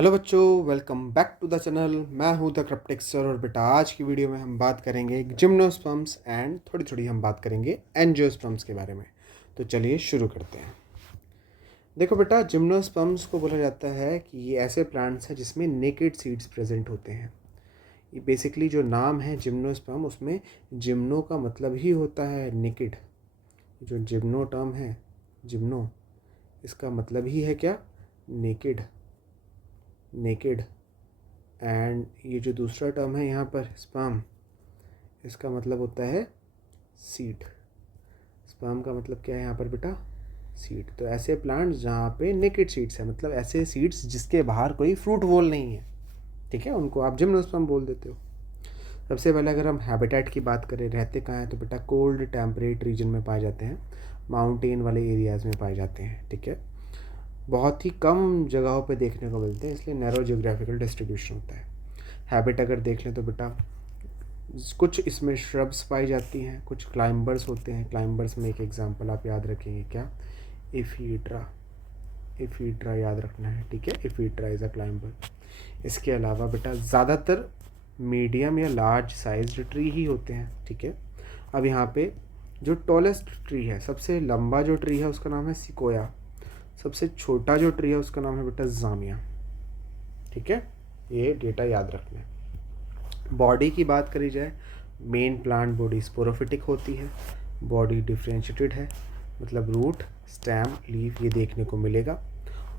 Hello बच्चों, welcome back to the channel. मैं हूं द क्रिप्टिक सर और बेटा आज की वीडियो में हम बात करेंगे जिम्नोस्पर्म्स एंड थोड़ी थोड़ी हम बात करेंगे एंजियोस्पर्म्स के बारे में। तो चलिए शुरू करते हैं। देखो बेटा, जिम्नोस्पर्म्स को बोला जाता है कि ये ऐसे प्लांट्स हैं जिसमें नेकेड सीड्स प्रेजेंट होते हैं। ये बेसिकली जो नाम है जिम्नोस्पर्म, उसमें जिम्नो का मतलब ही होता है नेकेड। जो जिम्नो टर्म है, जिम्नो, इसका मतलब ही है क्या? नेकेड। नेकेड। एंड ये जो दूसरा टर्म है यहाँ पर स्पर्म, इसका मतलब होता है सीड। स्पर्म का मतलब क्या है यहाँ पर बेटा? सीड। तो ऐसे प्लांट्स जहाँ पे नेकेड सीड्स है, मतलब ऐसे सीड्स जिसके बाहर कोई फ्रूट वॉल नहीं है, ठीक है, उनको आप जिम्नोस्पर्म बोल देते हो। सबसे पहले अगर हम हैबिटेट की बात करें, रहते कहाँ हैं, तो बेटा कोल्ड टेम्परेट रीजन में पाए जाते हैं, माउंटेन वाले एरियाज़ में पाए जाते हैं, ठीक है। बहुत ही कम जगहों पे देखने को मिलते हैं, इसलिए नैरो जियोग्राफिकल डिस्ट्रीब्यूशन होता है। हैबिट अगर देख लें तो बेटा कुछ इसमें श्रब्स पाई जाती हैं, कुछ क्लाइंबर्स होते हैं। क्लाइंबर्स में एक एग्जांपल आप याद रखेंगे क्या? एफीड्रा। एफीड्रा याद रखना है, ठीक है। एफीड्रा इज़ अ क्लाइंबर। इसके अलावा बेटा ज़्यादातर मीडियम या लार्ज साइज ट्री ही होते हैं, ठीक है। अब यहाँ पे जो टॉलेस्ट ट्री है, सबसे लंबा जो ट्री है उसका नाम है सिकोया। सबसे छोटा जो ट्री है उसका नाम है बेटा जामिया, ठीक है। ये डेटा याद रखना है। बॉडी की बात करी जाए, मेन प्लांट बॉडी स्पोरोफिटिक होती है। बॉडी डिफ्रेंशिएटेड है, मतलब रूट, स्टेम, लीफ ये देखने को मिलेगा।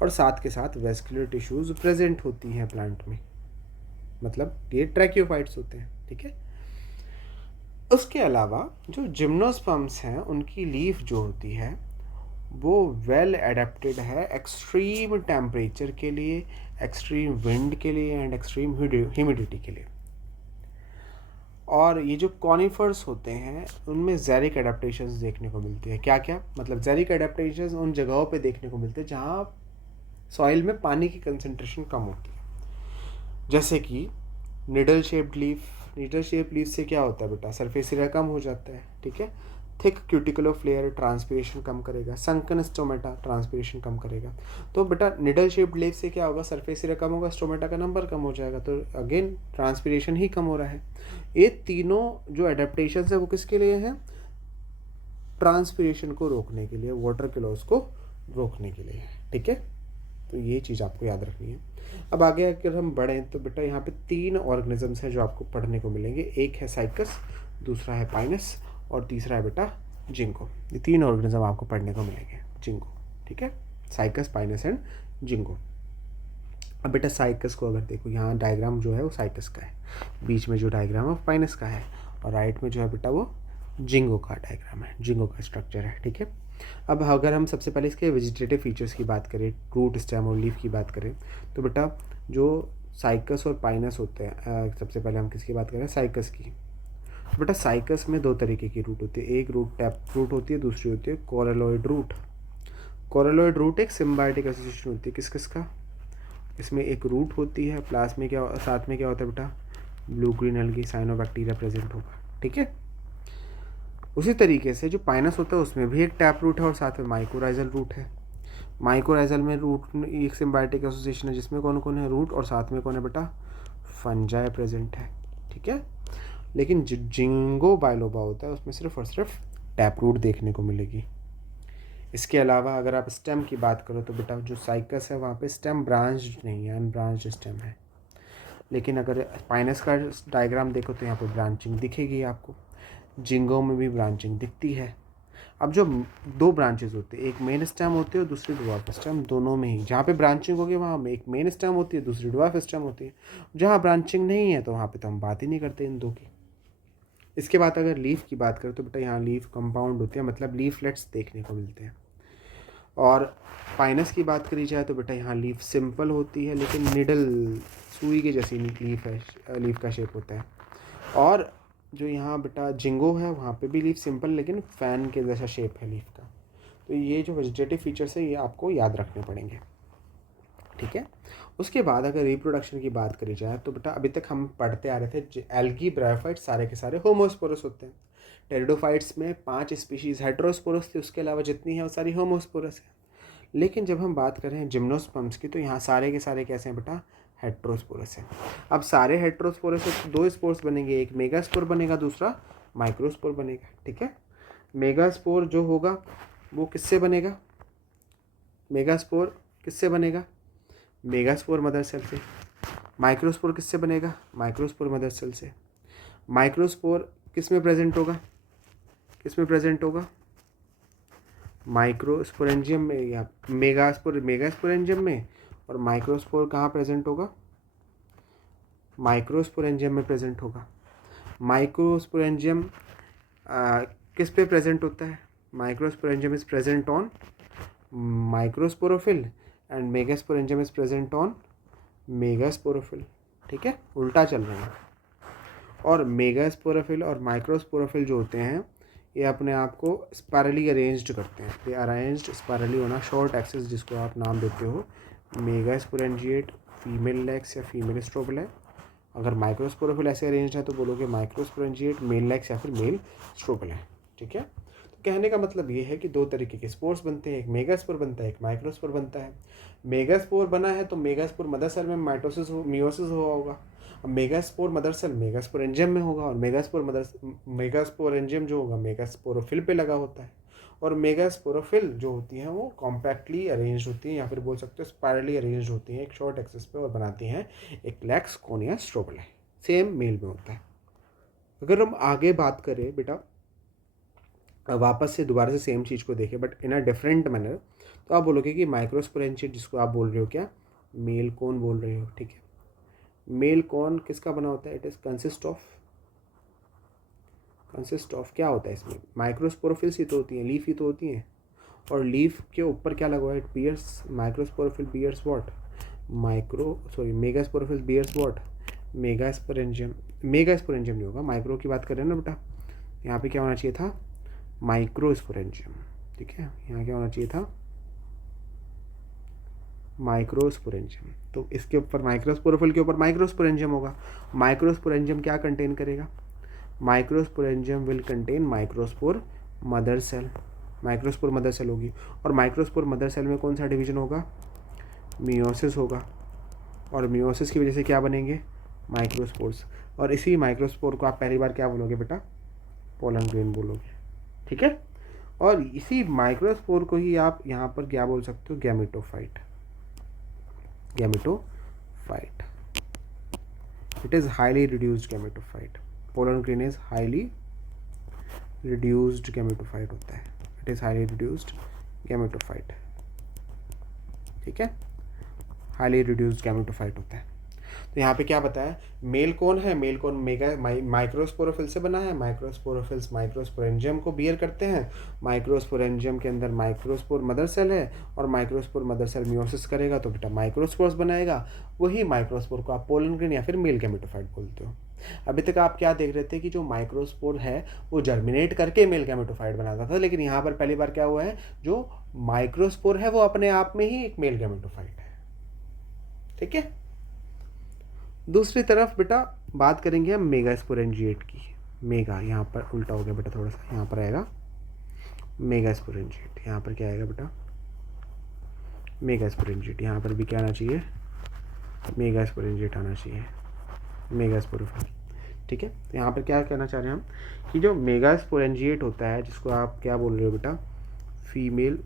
और साथ के साथ वेस्कुलर टिश्यूज प्रेजेंट होती हैं प्लांट में, मतलब ये ट्रैकियोफाइट्स होते हैं, ठीक है। उसके अलावा जो जिम्नोस्पर्म्स हैं उनकी लीफ जो होती है वो वेल एडेप्टेड है एक्सट्रीम टेम्परेचर के लिए, एक्सट्रीम विंड के लिए एंड एक्सट्रीम ह्यूमिडिटी के लिए। और ये जो कॉनिफर्स होते हैं उनमें जेरिक एडेप्टेशंस देखने को मिलती है। क्या क्या मतलब? जेरिक एडेप्टेशंस उन जगहों पे देखने को मिलते हैं जहाँ सॉइल में पानी की कंसंट्रेशन कम होती है, जैसे कि needle shaped leaf. Needle shaped leaf से क्या होता है बेटा? सरफेस एरिया कम हो जाता है, ठीक है। थिक क्यूटिकुलर फ्लेयर ट्रांसपिरेशन कम करेगा। संकन स्टोमेटा ट्रांसपिरेशन कम करेगा। तो बेटा निडल शेप्ड लीफ से क्या होगा? सरफेस एरिया कम होगा, स्टोमेटा का नंबर कम हो जाएगा, तो अगेन ट्रांसपिरेशन ही कम हो रहा है। ये तीनों जो एडेप्टेशन है वो किसके लिए हैं? ट्रांसपिरेशन को रोकने के लिए, वाटर के लॉस को रोकने के लिए है, ठीक है। तो ये चीज़ आपको याद रखनी है। अब आगे अगर हम बढ़ें तो बेटा यहाँ पे 3 ऑर्गेनिजम्स हैं जो आपको पढ़ने को मिलेंगे। एक है साइकस, दूसरा है पाइनस और तीसरा है बेटा जिंको। ये 3 ऑर्गेनिज्म आपको पढ़ने को मिलेंगे, जिंको, ठीक है। Cycas, Pinus and Ginkgo. अब बेटा साइकस को अगर देखो, यहाँ डायग्राम जो है वो साइकस का है, बीच में जो डायग्राम है वो पाइनस का है, और राइट में जो है बेटा वो जिंगो का डायग्राम है, जिंगो का स्ट्रक्चर है, ठीक है। अब अगर हम सबसे पहले इसके वेजिटेटिव फीचर्स की बात करें, रूट, स्टेम और लीफ की बात करें, तो बेटा जो साइकस और पाइनस होते हैं, सबसे पहले हम किसकी बात करें? साइकस की। बेटा साइकस में 2 तरीके की रूट होती है। एक रूट टैप रूट होती है, दूसरी होती है कोरेलॉइड रूट। कोरेलॉइड रूट एक सिम्बायोटिक एसोसिएशन होती है किस किस का? इसमें एक रूट होती है, प्लस में क्या, साथ में क्या होता है बेटा? Blue green algae cyanobacteria present होगा, ठीक है। उसी तरीके से जो पाइनस होता है उसमें भी एक टैप रूट है और साथ में माइकोराइजल रूट है। माइकोराइजल में रूट एक सिम्बायोटिक एसोसिएशन है जिसमें कौन कौन है? रूट, और साथ में कौन है बेटा? फंजाई प्रेजेंट है, ठीक है। लेकिन जो जिंगो बायलोबा होता है उसमें सिर्फ और सिर्फ टैप रूट देखने को मिलेगी। इसके अलावा अगर आप स्टेम की बात करो तो बेटा जो साइकस है वहाँ पे स्टेम ब्रांच्ड नहीं है, अनब्रांच्ड स्टेम है। लेकिन अगर पाइनस का डायग्राम देखो तो यहाँ पे ब्रांचिंग दिखेगी आपको। जिंगो में भी ब्रांचिंग दिखती है। अब जो 2 ब्रांचेस होते हैं, एक मेन स्टेम होती है और दूसरी ड्वार्फ स्टेम, दोनों में ही जहाँ पे ब्रांचिंग होगी वहाँ में एक मेन स्टेम होती है, दूसरी ड्वार्फ स्टेम होती है। जहाँ ब्रांचिंग नहीं है तो वहाँ पे तो हम बात ही नहीं करते इन 2 की। इसके बाद अगर लीफ की बात करें तो बेटा यहाँ लीफ कंपाउंड होती है, मतलब लीफलेट्स देखने को मिलते हैं। और पाइनस की बात करी जाए तो बेटा यहाँ लीफ सिंपल होती है, लेकिन निडल, सुई के जैसी लीफ है, लीफ का शेप होता है। और जो यहाँ बेटा जिंगो है वहाँ पे भी लीफ सिंपल लेकिन फैन के जैसा शेप है लीफ का। तो ये जो वेजिटेटिव फीचर्स है ये आपको याद रखने पड़ेंगे, ठीक है। उसके बाद अगर रिप्रोडक्शन की बात करी जाए तो बेटा अभी तक हम पढ़ते आ रहे थे एल्गी ब्रायोफाइट सारे के सारे होमोस्पोरस होते हैं। टेरिडोफाइट्स में 5 स्पीशीज़ हेटेरोस्पोरस थी, उसके अलावा जितनी है वो सारी होमोस्पोरस है। लेकिन जब हम बात करें जिम्नोस्पर्म्स की तो यहाँ सारे के सारे कैसे हैं बेटा, हेट्रोस्पोरस है। अब सारे हेट्रोस्पोरस से दो स्पोर्स बनेंगे, एक मेगास्पोर बनेगा, दूसरा माइक्रोस्पोर बनेगा। ठीक है, मेगास्पोर जो होगा वो किससे बनेगा, मेगास्पोर किससे बनेगा, मेगास्पोर मदर सेल से। माइक्रोस्पोर किससे बनेगा, माइक्रोस्पोर मदर सेल से। माइक्रोस्पोर किस में प्रेजेंट होगा, किस में प्रेजेंट होगा, माइक्रोस्पोरेंजियम में या मेगास्पोरेंजियम में। और माइक्रोस्पोर कहाँ प्रेजेंट होगा, माइक्रोस्पोरेंजियम में प्रेजेंट होगा। माइक्रोस्पोरेंजियम किस पे प्रेजेंट होता है, microsporangium is present on microsporophyll and megasporangium is present on megasporophyll. ठीक है, उल्टा चल रहा है। और मेगास्पोरोफिल और माइक्रोस्पोरोफिल जो होते हैं ये अपने आप को स्पायरली अरेंज्ड करते हैं, दे अरेंज्ड स्पायरली होना, शॉर्ट एक्सिस जिसको आप नाम देते हो मेगास्पोरेंजिएट, फीमेल लेग्स या फीमेल स्ट्रोबल है। अगर माइक्रोस्पोरोफिल ऐसे अरेंज्ड है तो बोलोगे माइक्रोस्पोरेंजिएट, मेल लेग्स या फिर मेल स्ट्रोबल है। ठीक है, तो कहने का मतलब ये है कि दो तरीके के स्पोर्स बनते हैं, एक मेगास्पोर बनता है, एक माइक्रोस्पोर बनता है। मेगास्पोर बना है तो मेगास्पोर मदर सेल में मियोसिस हुआ होगा। अब मेगास्पोर मदर सेल मेगास्पोरेंजियम में होगा और मेगास्पोरेंजियम जो होगा मेगास्पोरोफिल पे लगा होता है। और मेगास्पोरोफिल जो होती हैं वो कॉम्पैक्टली अरेंज होती हैं या फिर बोल सकते हो स्पायरली अरेंज होती हैं एक शॉर्ट एक्सिस पे और बनाती हैं एक लेक्स कोनिया स्ट्रोबल है। सेम मेल में होता है। अगर हम आगे बात करें बेटा, वापस से दोबारा से सेम चीज़ को देखें but in a different manner, तो आप बोलोगे कि माइक्रोस्पोरेंजिएट जिसको आप बोल रहे हो क्या, मेल कौन बोल रहे हो। ठीक है, मेल कौन किसका बना होता है, इट इज़ कंसिस्ट ऑफ क्या होता है इसमें, माइक्रोस्पोरोफिल्स ही तो होती हैं, लीफ ही तो होती हैं। और लीफ के ऊपर क्या लगा हुआ है, it bears microsporophyll bears what, megasporophyll bears what, megasporangium नहीं होगा, माइक्रो की बात कर रहे हैं ना बेटा, यहाँ पे क्या होना चाहिए था, माइक्रोस्पोरेंजियम। ठीक है, यहाँ क्या होना चाहिए था, माइक्रोस्पोरेंजियम। तो इसके ऊपर माइक्रोस्पोरोफिल के ऊपर माइक्रोस्पोरेंजियम होगा। माइक्रोस्पोरेंजियम क्या कंटेन करेगा, microsporangium will contain microspore mother cell, microspore mother cell होगी। और माइक्रोस्पोर मदर सेल में कौन सा डिवीजन होगा, मियोसिस होगा। और मियोसिस की वजह से क्या बनेंगे, माइक्रोस्पोर्स। और इसी माइक्रोस्पोर को आप पहली बार क्या बोलोगे बेटा, पोलन ग्रेन बोलोगे। ठीक है, और इसी माइक्रोस्पोर को ही आप यहाँ पर क्या बोल सकते हो, gametophyte. It is highly reduced gametophyte. Pollen grain is highly reduced gametophyte होता है, it is highly reduced gametophyte. ठीक है, हाईली रिड्यूस्ड गैमेटोफाइट होता है। तो यहाँ पे क्या बताया, मेल कौन है, मेल कौन माइक्रोस्पोरोफिल से बना है, माइक्रोस्पोरोफिल्स माइक्रोस्पोरेंजियम को बियर करते हैं। माइक्रोस्पोरेंजियम के अंदर माइक्रोस्पोर मदर सेल है और माइक्रोस्पोर मदर सेल मियोसिस करेगा तो बेटा माइक्रोस्पोर्स बनाएगा। वही माइक्रोस्पोर को आप पोलन ग्रेन या फिर मेल गैमेटोफाइट बोलते हो। अभी तक आप क्या देख रहे थे कि जो माइक्रोस्पोर है वो जर्मिनेट करके मेल गैमेटोफाइट बनाता था, लेकिन यहाँ पर पहली बार क्या हुआ है, जो माइक्रोस्पोर है वो अपने आप में ही एक मेल गैमेटोफाइट है। ठीक है, दूसरी तरफ बेटा बात करेंगे हम मेगास्पोरेंजिएट की। मेगा यहाँ पर उल्टा हो गया बेटा, थोड़ा सा यहाँ पर आएगा मेगास्पोरेंजिएट, यहाँ पर क्या आएगा बेटा, मेगास्पोरेंजिएट। यहाँ पर भी क्या आना चाहिए, मेगास्पोरेंजिएट आना चाहिए, मेगास्पोरोफिल। ठीक है, तो यहाँ पर क्या कहना चाह रहे हैं हम कि जो मेगास्पोरेंजिएट होता है, जिसको आप क्या बोल रहे हो बेटा, फीमेल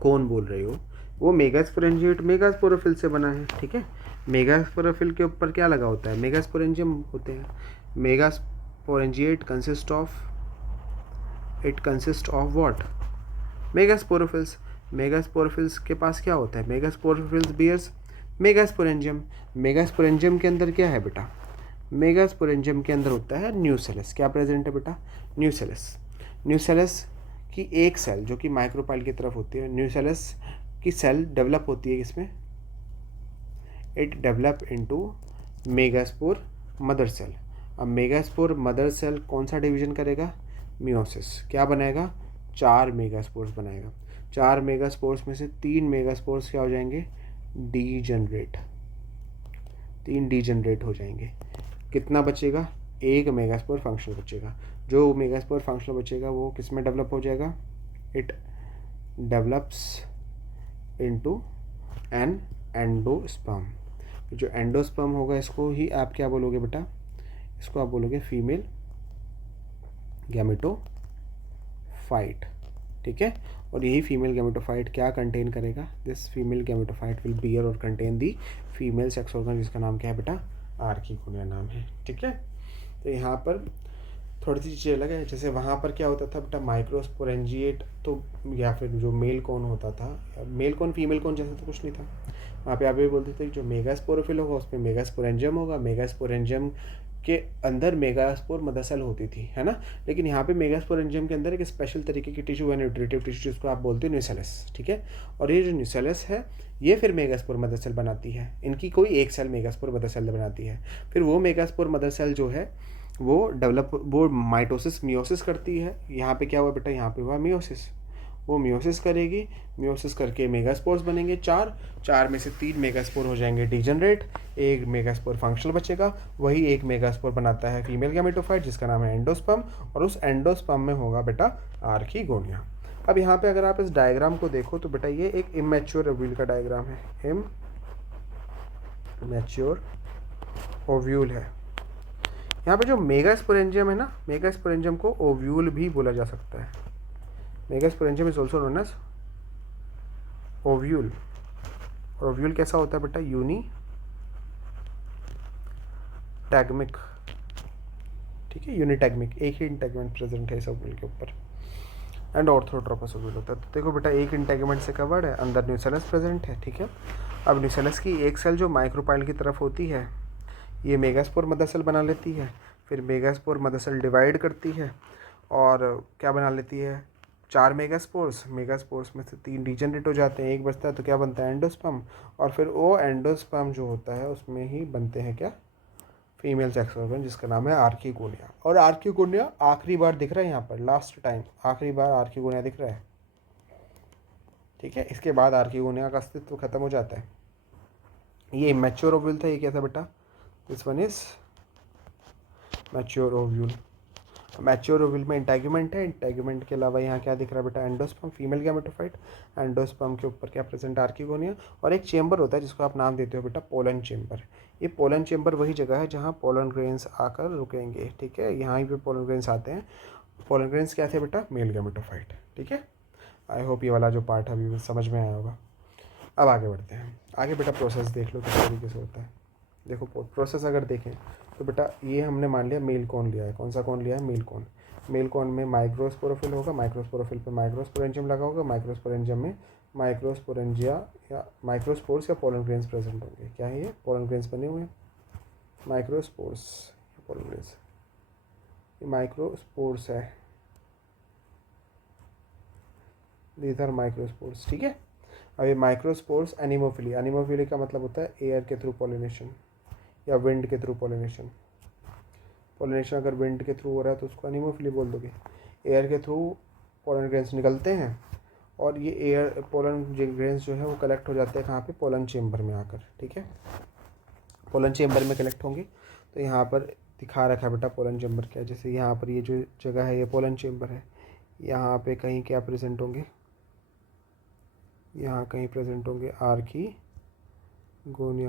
कौन बोल रहे हो, वो मेगास्पोरेंजिएट मेगास्पोरोफिल से बना है। ठीक है, मेगास्पोरोफिल के ऊपर क्या लगा होता है, मेगास्पोरेंजियम होते हैं। मेगास्पोरेंजिएट कंसिस्ट ऑफ व्हाट, मेगास्पोरोफिल्स। मेगास्पोरोफिल्स के पास क्या होता है, मेगास्पोरोफिल्स बियर्स मेगास्पोरेंजियम। मेगास्पोरेंजियम के अंदर क्या है बेटा, मेगास्पोरेंजियम के अंदर होता है न्यूसेलस। क्या प्रेजेंट है बेटा, न्यूसेलस की एक सेल जो कि माइक्रोपाइल की तरफ होती है। न्यूसेलस की सेल डेवलप होती है किसमें, it develop into megaspore mother cell. अब मेगास्पोर मदर सेल कौन सा डिवीजन करेगा, मियोसिस। क्या बनाएगा, 4 मेगास्पोर्स बनाएगा। 4 मेगास्पोर्स में से 3 मेगास्पोर्स क्या हो जाएंगे, डीजनरेट। 3 डीजनरेट हो जाएंगे। कितना बचेगा, 1 मेगास्पोर फंक्शनल बचेगा। जो मेगास्पोर फंक्शनल बचेगा वो किस में डेवलप हो जाएगा, it develops into an endosperm. जो एंडोस्पर्म होगा इसको ही आप क्या बोलोगे बेटा, इसको आप बोलोगे फीमेल गैमेटोफाइट, ठीक है। और यही फीमेल गैमेटोफाइट क्या कंटेन करेगा, this female gametophyte will bear और contain the female sex organ, जिसका नाम क्या है बेटा, आर्किगोनिया नाम है, ठीक है। तो यहाँ पर थोड़ी सी चीज़ें अलग है, जैसे वहाँ पर क्या होता था बेटा, माइक्रोस्पोरेंजिएट, तो या फिर जो मेल कौन होता था, मेल कौन फीमेल कौन जैसा तो कुछ नहीं था। वहाँ पे आप ये बोलते थे जो मेगास्पोरोफिल होगा उसमें मेगास्पोरेंजियम होगा, मेगास्पोरेंजियम के अंदर मेगास्पोर मदर सेल होती थी, है ना। लेकिन यहाँ पे मेगास्पोरेंजियम के अंदर एक स्पेशल तरीके की टिश्यू है, न्यूट्रिटिव टिश्यू, जिसको आप बोलते हो न्यूसेलस, ठीक है। और ये जो न्यूसेलस है ये फिर मेगास्पोर मदर सेल बनाती है, इनकी कोई एक सेल मेगास्पोर मदर सेल बनाती है। फिर वो मेगास्पोर मदर सेल जो है वो माइटोसिस मियोसिस करती है। यहाँ पे क्या हुआ बेटा, यहाँ पे हुआ मियोसिस, वो मियोसिस करेगी, मियोसिस करके मेगास्पोर्स बनेंगे चार में से 3 मेगास्पोर हो जाएंगे डिजनरेट, एक मेगास्पोर फंक्शनल बचेगा, वही एक मेगास्पोर बनाता है फीमेल गैमेटोफाइट, जिसका नाम है एंडोस्पर्म, और उस एंडोस्पर्म में होगा बेटा आर्किगोनिया। अब यहाँ पे अगर आप इस डायग्राम को देखो तो बेटा ये एक इमेच्योर ओव्यूल का डायग्राम है, इमेच्योर ओव्यूल है। यहाँ पे जो मेगास्पोरेंजियम है ना, मेगास्पोरेंजियम को ओव्यूल भी बोला जा सकता है, megasporangium is also known as ovule. और ओव्यूल कैसा होता है बेटा, यूनिटैगमिक, ठीक है, यूनिटैगमिक, एक ही इंटैगमेंट प्रेजेंट है इस ओव्यूल के ऊपर, एंड ऑर्थोट्रोपस ओव्यूल होता है। तो देखो बेटा एक इंटैगमेंट से कवर्ड है, अंदर न्यूसेलस प्रेजेंट है, ठीक है। अब न्यूसेलस की एक सेल जो माइक्रोपाइल की तरफ होती है, ये मेगास्पोर मदर सेल बना लेती है, फिर मेगास्पोर मदर सेल डिवाइड करती है और क्या बना लेती है, 4 मेगास्पोर्स में से 3 डिजनरेट हो जाते हैं, एक बचता है, तो क्या बनता है, एंडोस्पर्म। और फिर वो एंडोस्पर्म जो होता है उसमें ही बनते हैं क्या, फीमेल सेक्स ऑर्गन, जिसका नाम है आर्किगोनिया। और आर्किगोनिया आखिरी बार दिख रहा है यहाँ पर, लास्ट टाइम आखिरी बार आर्किगोनिया दिख रहा है, ठीक है। इसके बाद आर्किगोनिया का अस्तित्व खत्म हो जाता है। ये इमेच्योर ओव्यूल था, ये क्या था बेटा, this one is mature ovule. Mature ovule में इंटैगमेंट है, इंटैगमेंट के अलावा यहाँ क्या दिख रहा है बेटा, एंडोस्पर्म फीमेल गैमेटोफाइट, एंडोस्पर्म के ऊपर क्या प्रेजेंट, आर्किगोनिया। और एक चेंबर होता है जिसको आप नाम देते हो बेटा पोलन चेंबर। ये पोलन चेंबर वही जगह है जहाँ पोलन ग्रेन्स आकर रुकेंगे, ठीक है, यहाँ पे पोलन ग्रेन्स आते हैं। पोलन ग्रेन्स क्या थे बेटा, मेल गैमेटोफाइट, ठीक है। आई होप ये वाला जो पार्ट है अभी समझ में आया होगा। अब आगे बढ़ते हैं, आगे बेटा प्रोसेस देख लो किस तरीके से होता है। देखो प्रोसेस अगर देखें तो बेटा ये हमने मान लिया मेल कौन लिया है, कौन सा कौन लिया है, मेल कौन। मेल कौन में माइक्रोस्पोरोफिल होगा, माइक्रोस्पोरोफिल पे माइक्रोस्पोरेंजियम लगा होगा, माइक्रोस्पोरेंजियम में माइक्रोस्पोरेंजिया या माइक्रोस्पोर्स या पोलन ग्रेन्स प्रेजेंट होंगे। क्या है ये, पोलन ग्रेन्स बने हुए हैं, माइक्रोस्पोर्स या पोलन ग्रेन्स, ये माइक्रोस्पोर्स है, दीज आर माइक्रोस्पोर्स, ठीक है। अब ये माइक्रोस्पोर्स एनिमोफिली, एनिमोफिली का मतलब होता है एयर के थ्रू पॉलिनेशन या विंड के थ्रू पॉलिनेशन। पॉलिनेशन अगर विंड के थ्रू हो रहा है तो उसको एनिमोफिली बोल दोगे। एयर के थ्रू पोलन ग्रेन्स निकलते हैं और ये एयर पोलन ग्रेन्स जो है वो कलेक्ट हो जाते हैं कहाँ पे, पोलन चेंबर में आकर, ठीक है। पोलन चेंबर में कलेक्ट होंगे, तो यहाँ पर दिखा रखा है बेटा पोलन चेंबर क्या है। जैसे यहाँ पर ये जो जगह है ये पोलन चेंबर है, यहाँ पे कहीं क्या प्रेजेंट होंगे, यहाँ कहीं प्रेजेंट होंगे आर्किगोनिया,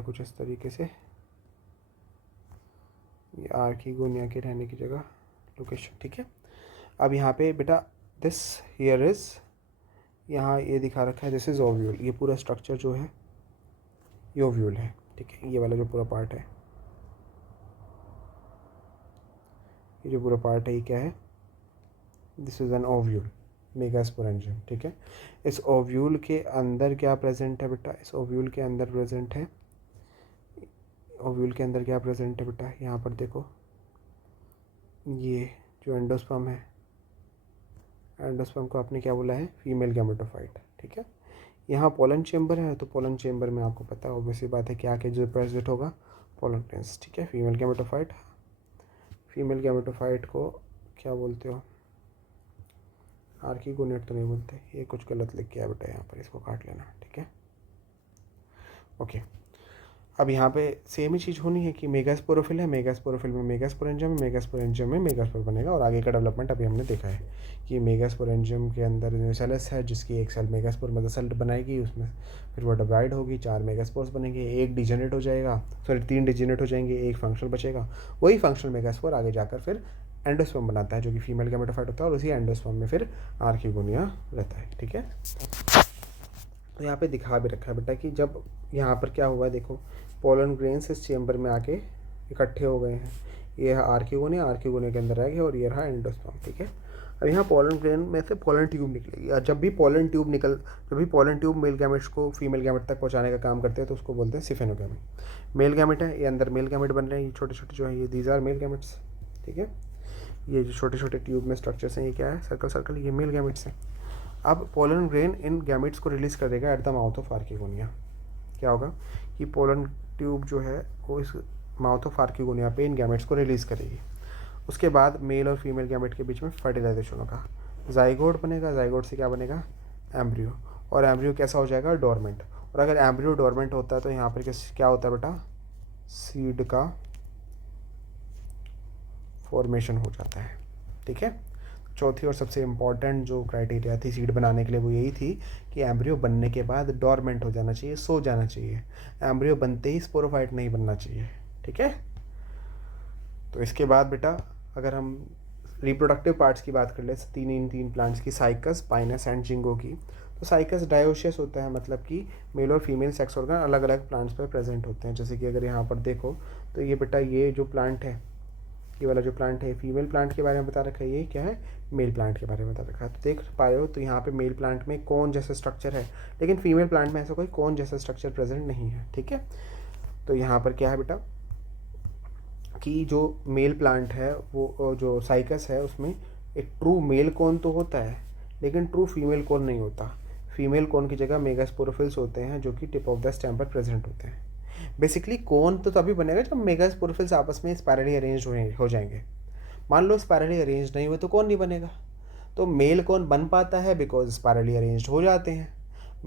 कुछ इस तरीके से, ये आर्किगोनिया के रहने की जगह लोकेशन, ठीक है। अब यहाँ पे बेटा दिस हियर इज, यहाँ ये दिखा रखा है दिस इज ओव्यूल, ये पूरा स्ट्रक्चर जो है ये ओव्यूल है, ठीक है। ये वाला जो पूरा पार्ट है, ये जो पूरा पार्ट है ये क्या है, this is an ovule, megasporangium, ठीक है। इस ओव्यूल के अंदर क्या प्रेजेंट है बेटा, इस ओव्यूल के अंदर प्रेजेंट है, ओव्यूल के अंदर क्या प्रेजेंट है बेटा, यहाँ पर देखो ये जो एंडोस्पर्म है, एंडोस्पर्म को आपने क्या बोला है, फीमेल गैमेटोफाइट, ठीक है। यहाँ पोलन चेंबर है, तो पोलन चेंबर में आपको पता है ऑब्वियसली बात है क्या जो प्रेजेंट होगा, पोलन ग्रेन्स, ठीक है। फीमेल गैमेटोफाइट, फीमेल गैमेटोफाइट को क्या बोलते हो, आर्किगोनेट तो नहीं बोलते, ये कुछ गलत लिख के आया बेटा यहाँ पर, इसको काट लेना, ठीक है, ओके। अब यहाँ पे सेम ही चीज़ होनी है कि मेगास्पोरोफिल है, मेगास्पोरोफिल में मेगास्पोरेंजियम है, मेगास्पोरेंजियम में मेगास्पोर बनेगा। और आगे का डेवलपमेंट अभी हमने देखा है कि मेगास्पोरेंजियम के अंदर न्यूसेलस है जिसकी एक सेल मेगास्पोर मदर सेल बनाएगी, उसमें फिर वो डिवाइड होगी, 4 मेगास्पोर्स बनेंगे, एक डिजेनरेट हो जाएगा, सॉरी 3 डिजेनरेट हो जाएंगे, एक फंक्शनल बचेगा। वही फंक्शनल मेगास्पोर आगे जाकर फिर एंडोस्पर्म बनाता है जो कि फीमेल गैमेटोफाइट होता है, और उसी एंडोस्पर्म में फिर आर्किगोनिया रहता है। ठीक है, तो यहाँ पे दिखा भी रखा है बेटा कि जब यहाँ पर क्या हुआ है, देखो पोलन ग्रेन्स इस चेम्बर में आके इकट्ठे हो गए हैं। ये है आर्किगोनिया, आर्किगोनिया के अंदर रह गया, और ये रहा एंडोस्पर्म। ठीक है, अब यहाँ पोलन ग्रेन में से पोलन ट्यूब निकलेगी, और जब भी पोलन ट्यूब मेल गैमेट्स को फीमेल गैमेट तक पहुँचाने का काम करते हैं तो उसको बोलते हैं सिफेनोगैमेट। मेल गैमेट है, ये अंदर मेल गैमेट बन रहे हैं, ये छोटे छोटे जो है ये दीज आर मेल गैमेट्स। ठीक है, ये जो छोटे छोटे ट्यूब में स्ट्रक्चर्स हैं ये क्या है, सर्कल सर्कल, ये मेल गैमेट्स हैं। अब पोलन ग्रेन इन गैमेट्स को रिलीज़ कर देगा at the mouth of archegonia. क्या होगा कि पोलन ट्यूब जो है वो इस माउथ ऑफ आर्किगोनिया पे इन गैमेट्स को रिलीज़ करेगी। उसके बाद मेल और फीमेल गैमेट के बीच में फर्टिलाइजेशन होगा, जाइगोट बनेगा, जाइगोट से क्या बनेगा, एम्ब्रियो, और एम्ब्रियो कैसा हो जाएगा, डोरमेंट। और अगर एम्ब्रियो डोरमेंट होता है तो यहाँ पर क्या होता है बेटा, सीड का फॉर्मेशन हो जाता है। ठीक है, चौथी और सबसे इम्पॉर्टेंट जो क्राइटेरिया थी सीड बनाने के लिए वो यही थी कि एम्ब्रियो बनने के बाद डोरमेंट हो जाना चाहिए, सो जाना चाहिए। एम्ब्रियो बनते ही स्पोरोफाइट नहीं बनना चाहिए। ठीक है, तो इसके बाद बेटा अगर हम रिप्रोडक्टिव पार्ट्स की बात कर ले, तीन प्लांट्स की, साइकस, पाइनस एंड जिंगो की, तो साइकस डायोशियस होता है, मतलब कि मेल और फीमेल सेक्स ऑर्गन अलग अलग प्लांट्स पर प्रेजेंट होते हैं। जैसे कि अगर यहाँ पर देखो तो ये बेटा ये जो प्लांट है, ये वाला जो प्लांट है फीमेल प्लांट के बारे में बता रखा है, ये क्या है, मेल प्लांट के बारे में बता रखा है। तो देख पा रहे हो, तो यहाँ पे मेल प्लांट में कोन जैसा स्ट्रक्चर है, लेकिन फीमेल प्लांट में ऐसा कोई कोन जैसा स्ट्रक्चर प्रेजेंट नहीं है। ठीक है, तो यहाँ पर क्या है बेटा कि जो मेल प्लांट है वो जो साइकस है उसमें एक ट्रू मेल कोन तो होता है, लेकिन ट्रू फीमेल कोन नहीं होता। फीमेल कोन की जगह मेगास्पोरोफिल्स होते हैं जो कि टिप ऑफ द स्टेम पर प्रेजेंट होते हैं। बेसिकली कोन तो तभी बनेगा जब मेगास्पोरोफिल्स आपस में स्पायरली अरेंज हो जाएंगे। मान लो स्पायरली अरेंज नहीं हुए तो कौन नहीं बनेगा। तो मेल कौन बन पाता है बिकॉज स्पायरली अरेंज्ड हो जाते हैं,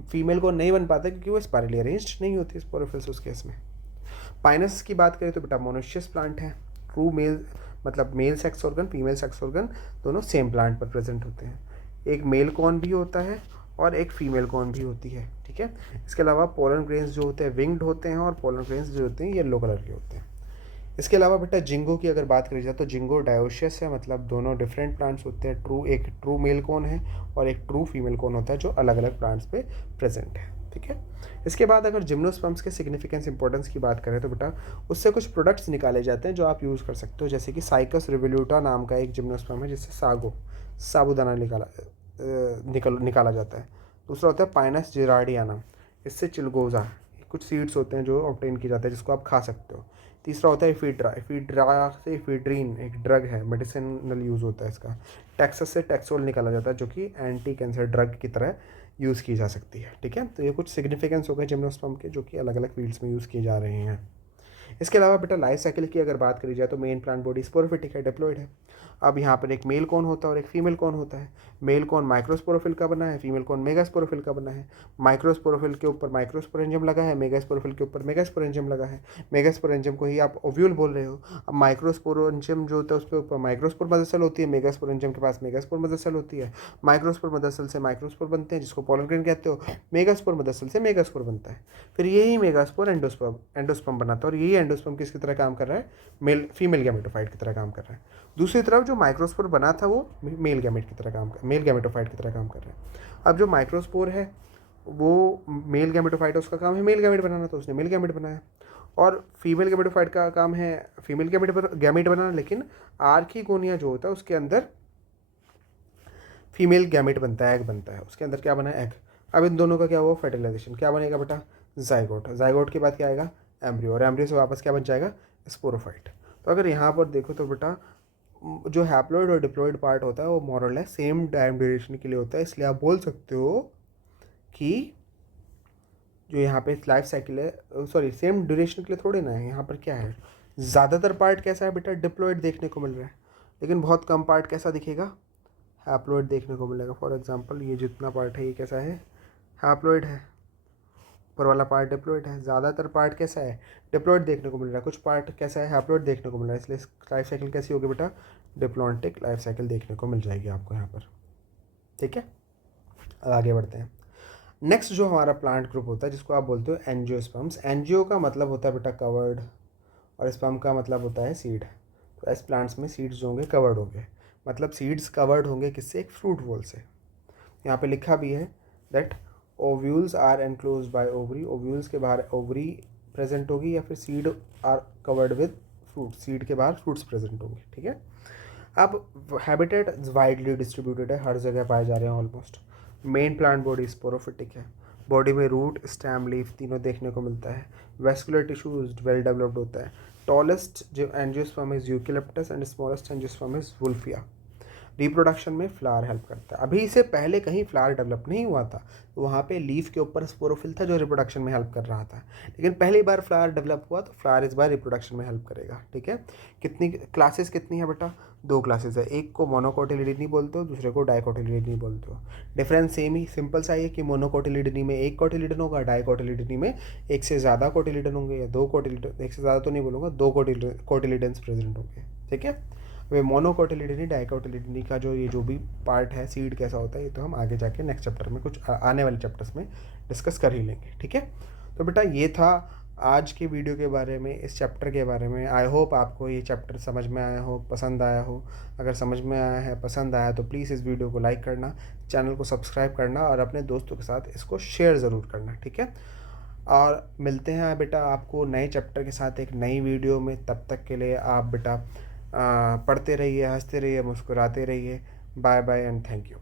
फीमेल कौन नहीं बन पाता क्योंकि वो स्पायरली अरेंज्ड नहीं होती स्पोरोफिल्स उस केस में। पाइनस की बात करें तो बेटा मोनोशियस प्लांट है, ट्रू मेल मतलब male sex organ female sex organ दोनों सेम प्लांट पर प्रेजेंट होते हैं। एक मेल कौन भी होता है और एक फीमेल कौन भी होती है। ठीक है, इसके अलावा पोलन ग्रेन्स जो होते हैं विंग्ड होते हैं, और पोलन ग्रेन्स जो होते हैं येलो कलर के होते हैं। इसके अलावा बेटा जिंगो की अगर बात करी जाए तो जिंगो डायोशियस है, मतलब दोनों डिफरेंट प्लांट्स होते हैं। एक ट्रू मेल कौन है और एक ट्रू फीमेल कौन होता है जो अलग अलग प्लांट्स पे प्रेजेंट है। ठीक है, इसके बाद अगर जिम्नोस्पर्म्स के सिग्निफिकेंस इंपॉर्टेंस की बात करें तो बेटा उससे कुछ प्रोडक्ट्स निकाले जाते हैं जो आप यूज़ कर सकते हो। जैसे कि साइकस रिवोल्यूटा नाम का एक जिम्नोस्पर्म है जिससे साबूदाना निकाला जाता है। दूसरा होता है पाइनस जिरार्डियाना, इससे चिलगोजा कुछ सीड्स होते हैं जो ऑब्टेन किए जाते हैं जिसको आप खा सकते हो। तीसरा होता है एफीड्रा से एफीड्रीन एक ड्रग है, मेडिसिनल यूज़ होता है इसका। टैक्सस से टैक्सोल निकाला जाता है जो कि एंटी कैंसर ड्रग की तरह यूज़ की जा सकती है। ठीक है, तो ये कुछ सिग्निफिकेंस हो गए जिम्नोस्पर्म के जो कि अलग अलग फील्ड्स में यूज़ किए जा रहे हैं। इसके अलावा बेटा लाइफ साइकिल की अगर बात करी जाए तो मेन प्लांट बॉडी स्पोरोफिटिक है, डिप्लॉयड है। अब यहाँ पर एक मेल कौन होता है और एक फीमेल कौन होता है। मेल कौन माइक्रोस्पोरोफिल का बना है, फीमेल कौन मेगास्पोरोफिल का बना है। माइक्रोस्पोरोफिल के ऊपर माइक्रोस्पोरेंजियम लगा है, मेगास्पोरोफिल के ऊपर मेगास्पोरेंजियम लगा है। मेगास्पोरेंजियम को ही आप ओव्यूल बोल रहे हो। अब माइक्रोस्पोरेंजियम जो होता है उसके ऊपर माइक्रोस्पोर मदर सेल होती है, मेगास्पोरेंजियम के पास मेगास्पोर मदर सेल होती है। माइक्रोस्पोर मदर सेल से माइक्रोस्पोर बनते हैं जिसको पोलन ग्रेन कहते हो। मेगास्पोर मदर सेल से मेगास्पोर बनता है, फिर यही मेगास्पोर एंडोस्पर्म बनाता है, और यही एंडोस्पर्म किसकी तरह काम कर रहा है, फीमेल गैमेटोफाइट की तरह काम कर रहा है। दूसरी तरफ जो माइक्रोस्पोर बना था वो मेल गैमेटोफाइट की तरह काम कर रहा है। अब जो माइक्रोस्पोर है वो मेल गैमेटोफाइट, उसका काम है मेल गैमेट बनाना, तो उसने मेल गैमेट बनाया। और फीमेल गैमेटोफाइट का काम है फीमेल गैमेट बनाना, लेकिन आर्किगोनिया जो होता है उसके अंदर फीमेल गैमेट बनता है, एग बनता है, उसके अंदर क्या बना है, एग। अब इन दोनों का क्या हुआ, फर्टिलाइजेशन, क्या बनेगा बेटा, जाइगोट। जाइगोट के बाद क्या आएगा, एम्ब्रियो, और एम्ब्रियो से वापस क्या बन जाएगा, स्पोरोफाइट। तो अगर यहाँ पर देखो तो बेटा जो हैप्लॉइड और डिप्लॉइड पार्ट होता है वो मोरलेस सेम टाइम ड्यूरेशन के लिए होता है। इसलिए आप बोल सकते हो कि जो यहाँ पे लाइफ साइकिल है, सॉरी सेम ड्यूरेशन के लिए थोड़े ना है, यहाँ पर क्या है, ज़्यादातर पार्ट कैसा है बेटा, डिप्लॉइड देखने को मिल रहा है, लेकिन बहुत कम पार्ट कैसा दिखेगा, हैप्लॉइड देखने को मिलेगा। फॉर एग्जांपल ये जितना पार्ट है ये कैसा है, हैप्लॉइड है। ऊपर वाला पार्ट डिप्लॉयड है, ज़्यादातर पार्ट कैसा है, डिप्लॉयड देखने को मिल रहा है, कुछ पार्ट कैसा है, हैप्लॉयड देखने को मिल रहा है, इसलिए लाइफ साइकिल कैसी होगी बेटा, डिप्लॉन्टिक लाइफ साइकिल देखने को मिल जाएगी आपको यहाँ पर। ठीक है, अब आगे बढ़ते हैं। नेक्स्ट जो हमारा प्लांट ग्रुप होता है जिसको आप बोलते हो एंजियोस्पर्म्स। एंजियो का मतलब होता है बेटा कवर्ड, और स्पर्म का मतलब होता है सीड। तो इस प्लांट्स में सीड्स जो होंगे कवर्ड होंगे, मतलब सीड्स कवर्ड होंगे किससे, एक फ्रूट वॉल से। यहाँ पे लिखा भी है that ovules are enclose by ovary, ovules के बाहर ओवरी प्रेजेंट होगी, या फिर seed are covered with fruit, seed के बाहर फ्रूट्स प्रेजेंट होंगे। ठीक है, अब हैबिटेट वाइडली डिस्ट्रीब्यूटेड है, हर जगह पाए जा रहे हैं almost. Main plant body sporophytic है, बॉडी में रूट, स्टेम, लीफ तीनों देखने को मिलता है। वेस्कुलर टिश्यूज वेल डेवलप्ड होता है। टॉलेस्ट जो angiosperm is eucalyptus and smallest angiosperm is Wolffia. Reproduction में फ्लावर हेल्प करता है। अभी इससे पहले कहीं फ्लावर डेवलप नहीं हुआ था, तो वहाँ पे लीफ के ऊपर स्पोरोफिल था जो रिप्रोडक्शन में हेल्प कर रहा था, लेकिन पहली बार फ्लावर डेवलप हुआ तो फ्लावर इस बार रिप्रोडक्शन में हेल्प करेगा। ठीक है, कितनी क्लासेस कितनी है बेटा, 2 क्लासेस है, एक को मोनोकोटिलिडनी बोलते हो, दूसरे को डाइकोटिलिडनी बोलते हो। डिफरेंस सेम ही, सिंपल सा है कि मोनोकोटिलिडनी में एक कोटिलिडन होगा, डाइकोटिलिडनी में एक से ज़्यादा कोटिलिडन होंगे, या 2 कोटिलिडन, एक से ज़्यादा तो नहीं बोलूँगा, 2 कोटिलिडन्स प्रेजेंट होंगे। ठीक है, वे मोनोकोटिलिडनी डाइकोटिलिडनी का जो ये जो भी पार्ट है, सीड कैसा होता है, ये तो हम आगे जाके नेक्स्ट चैप्टर में, कुछ आने वाले चैप्टर्स में डिस्कस कर ही लेंगे। ठीक है, तो बेटा ये था आज के वीडियो के बारे में, इस चैप्टर के बारे में। आई होप आपको ये चैप्टर समझ में आया हो, पसंद आया हो। अगर समझ में आया है, पसंद आया, तो प्लीज़ इस वीडियो को लाइक करना, चैनल को सब्सक्राइब करना, और अपने दोस्तों के साथ इसको शेयर ज़रूर करना। ठीक है, और मिलते हैं बेटा आपको नए चैप्टर के साथ एक नई वीडियो में। तब तक के लिए आप बेटा पढ़ते रहिए, हंसते रहिए, मुस्कुराते रहिए। Bye bye and thank you.